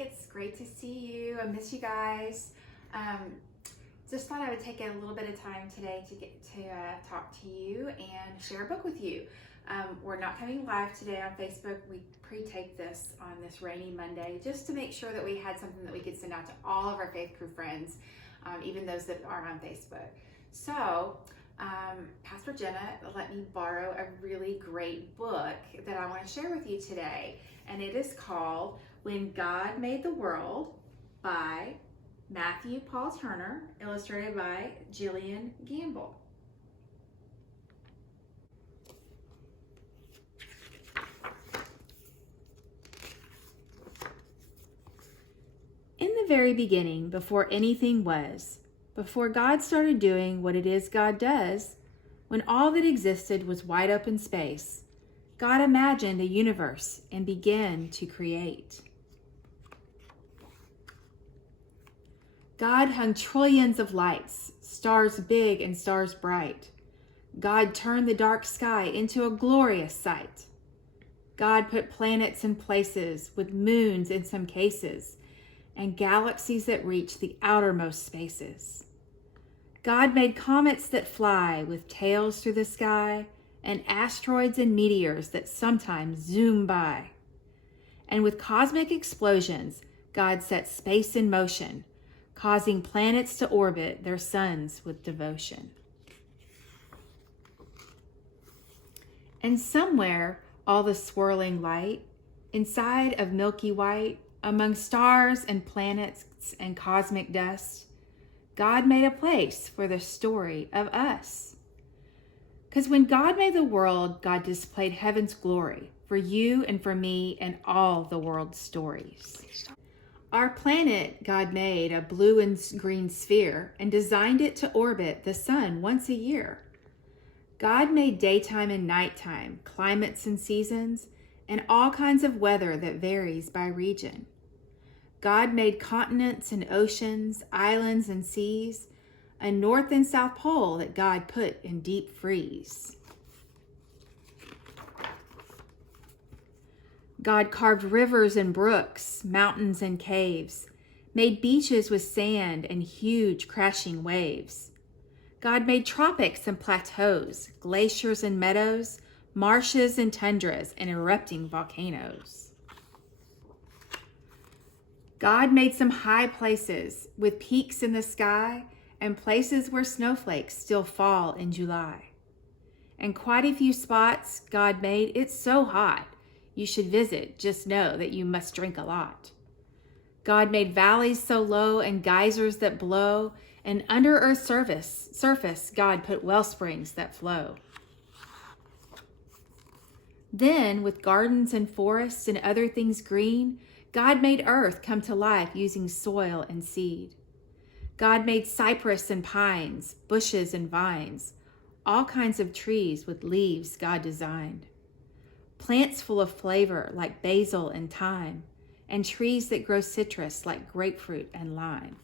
It's great to see you. I miss you guys. Just thought I would take a little bit of time today to get to talk to you and share a book with you. We're not coming live today on Facebook. We pre-taped this on this rainy Monday just to make sure that we had something that we could send out to all of our Faith Crew friends, even those that are on Facebook. So, Pastor Jenna let me borrow a really great book that I want to share with you today. And it is called When God Made the World by Matthew Paul Turner, illustrated by Gillian. In the very beginning, before anything was, before God started doing what it is God does, when all that existed was wide open space, God imagined a universe and began to create. God hung trillions of lights, stars big and stars bright. God turned the dark sky into a glorious sight. God put planets in places with moons in some cases and galaxies that reach the outermost spaces. God made comets that fly with tails through the sky and asteroids and meteors that sometimes zoom by. And with cosmic explosions, God set space in motion, causing planets to orbit their suns with devotion. And somewhere, all the swirling light, inside of milky white, among stars and planets and cosmic dust, God made a place for the story of us. Because when God made the world, God displayed heaven's glory for you and for me and all the world's stories. Our planet, God made a blue and green sphere and designed it to orbit the sun once a year. God made daytime and nighttime, climates and seasons, and all kinds of weather that varies by region. God made continents and oceans, islands and seas, a north and south pole that God put in deep freeze. God carved rivers and brooks, mountains and caves, made beaches with sand and huge crashing waves. God made tropics and plateaus, glaciers and meadows, marshes and tundras, and erupting volcanoes. God made some high places with peaks in the sky and places where snowflakes still fall in July. And quite a few spots God made it so hot you should visit, just know that you must drink a lot. God made valleys so low and geysers that blow, and under Earth's surface God put well springs that flow. Then, with gardens and forests and other things green, God made earth come to life using soil and seed. God made cypress and pines, bushes and vines, all kinds of trees with leaves God designed. Plants full of flavor like basil and thyme, and trees that grow citrus like grapefruit and lime.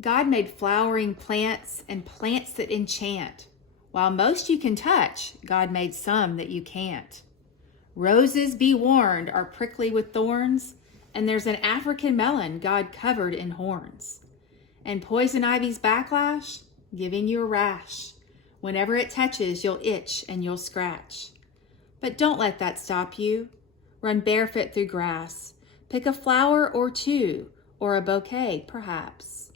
God made flowering plants and plants that enchant. While most you can touch, God made some that you can't. Roses, be warned, are prickly with thorns, and there's an African melon God covered in horns. And poison ivy's backlash, giving you a rash. Whenever it touches, you'll itch and you'll scratch. But don't let that stop you. Run barefoot through grass. Pick a flower or two, or a bouquet, perhaps.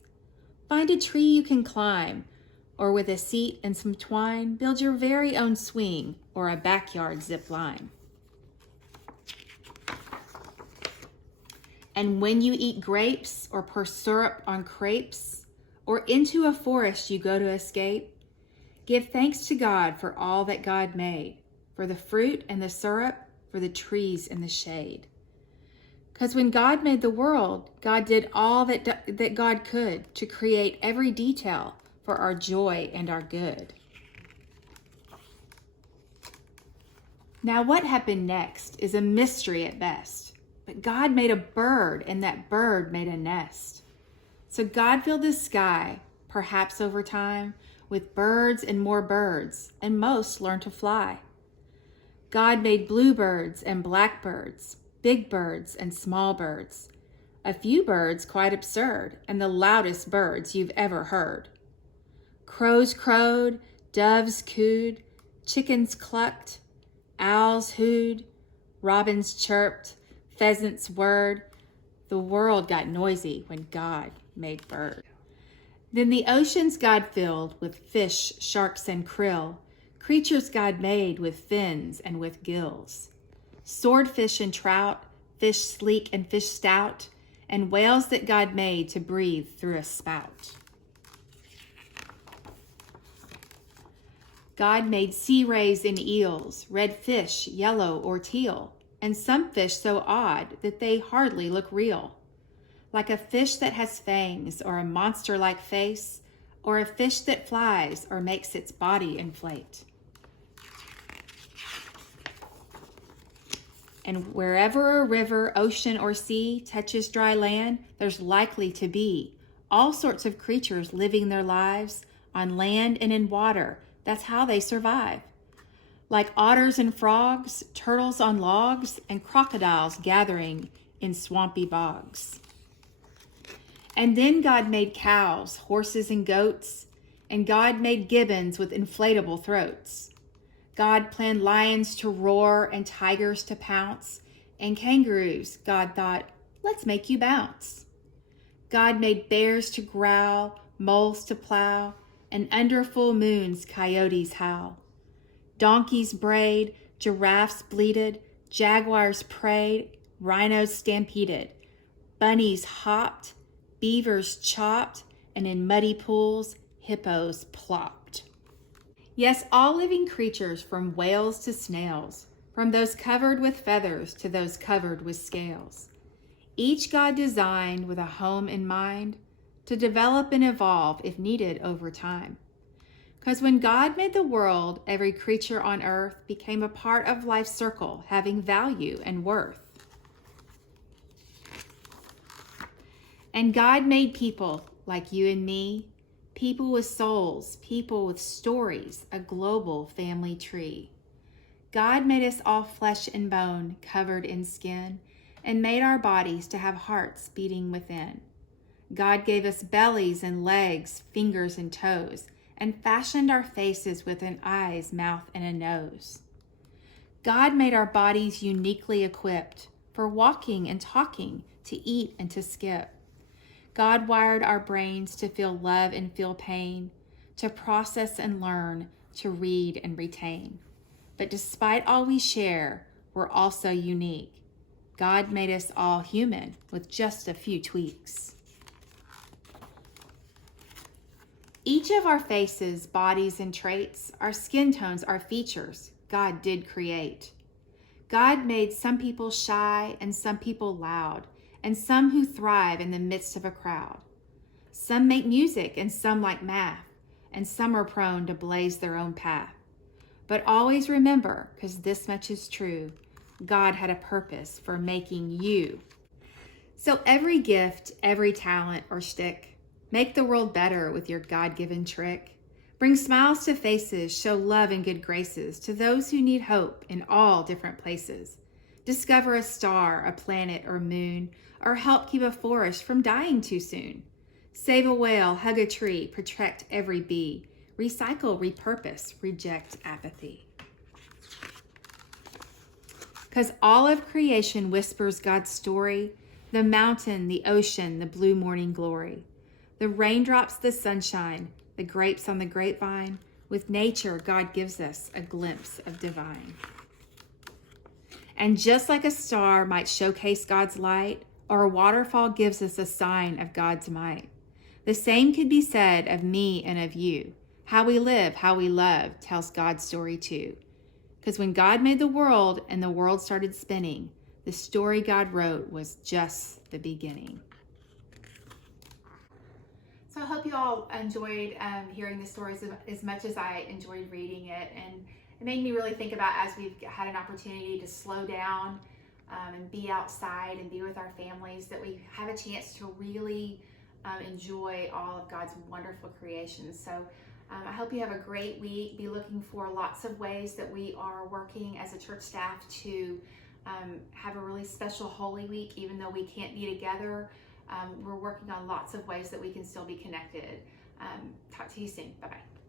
Find a tree you can climb, or with a seat and some twine, build your very own swing or a backyard zip line. And when you eat grapes or pour syrup on crepes, or into a forest you go to escape, give thanks to God for all that God made, for the fruit and the syrup, for the trees and the shade. Because when God made the world, God did all that God could to create every detail for our joy and our good. Now what happened next is a mystery at best. But God made a bird, and that bird made a nest. So God filled the sky, perhaps over time, with birds and more birds, and most learned to fly. God made bluebirds and blackbirds, big birds and small birds, A few birds quite absurd, and the loudest birds you've ever heard. Crows crowed, doves cooed, chickens clucked, owls hooed, robins chirped, pheasants whirred. The world got noisy when God made bird. Then the oceans God filled with fish, sharks, and krill, creatures God made with fins and with gills. Swordfish and trout, fish sleek and fish stout, and whales that God made to breathe through a spout. God made sea rays and eels, red fish, yellow or teal, and some fish so odd that they hardly look real. Like a fish that has fangs or a monster-like face, or a fish that flies or makes its body inflate. And wherever a river, ocean, or sea touches dry land, there's likely to be all sorts of creatures living their lives on land and in water. That's how they survive. Like otters and frogs, turtles on logs, and crocodiles gathering in swampy bogs. And then God made cows, horses, and goats, and God made gibbons with inflatable throats. God planned lions to roar and tigers to pounce, and kangaroos, God thought, let's make you bounce. God made bears to growl, moles to plow, and under full moons coyotes howl. Donkeys brayed, giraffes bleated, jaguars prayed, rhinos stampeded, bunnies hopped, beavers chopped, and in muddy pools, hippos plopped. Yes, all living creatures from whales to snails, from those covered with feathers to those covered with scales. Each God designed with a home in mind to develop and evolve if needed over time. Because when God made the world, every creature on earth became a part of life's circle, having value and worth. And God made people like you and me, people with souls, people with stories, a global family tree. God made us all flesh and bone, covered in skin, and made our bodies to have hearts beating within. God gave us bellies and legs, fingers and toes, and fashioned our faces with an eyes, mouth, and a nose. God made our bodies uniquely equipped for walking and talking, to eat and to skip. God wired our brains to feel love and feel pain, to process and learn, to read and retain. But despite all we share, we're also unique. God made us all human with just a few tweaks. Each of our faces, bodies, and traits, our skin tones, our features, God did create. God made some people shy and some people loud, and some who thrive in the midst of a crowd. Some make music and some like math, and some are prone to blaze their own path. But always remember, because this much is true, God had a purpose for making you. So every gift, every talent or shtick, make the world better with your God-given trick. Bring smiles to faces, show love and good graces to those who need hope in all different places. Discover a star, a planet, or moon, or help keep a forest from dying too soon. Save a whale, hug a tree, protect every bee. Recycle, repurpose, reject apathy. Because all of creation whispers God's story, the mountain, the ocean, the blue morning glory. The raindrops, the sunshine, the grapes on the grapevine. With nature, God gives us a glimpse of divine. And just like a star might showcase God's light, or a waterfall gives us a sign of God's might, the same could be said of me and of you. How we live, how we love, tells God's story too. Because when God made the world and the world started spinning, the story God wrote was just the beginning. So I hope you all enjoyed hearing the stories as much as I enjoyed reading it. And it made me really think about, as we've had an opportunity to slow down and be outside and be with our families, that we have a chance to really enjoy all of God's wonderful creations. So I hope you have a great week. Be looking for lots of ways that we are working as a church staff to Have a really special Holy Week, even though we can't be together. We're working on lots of ways that we can still be connected. Talk to you soon. Bye-bye.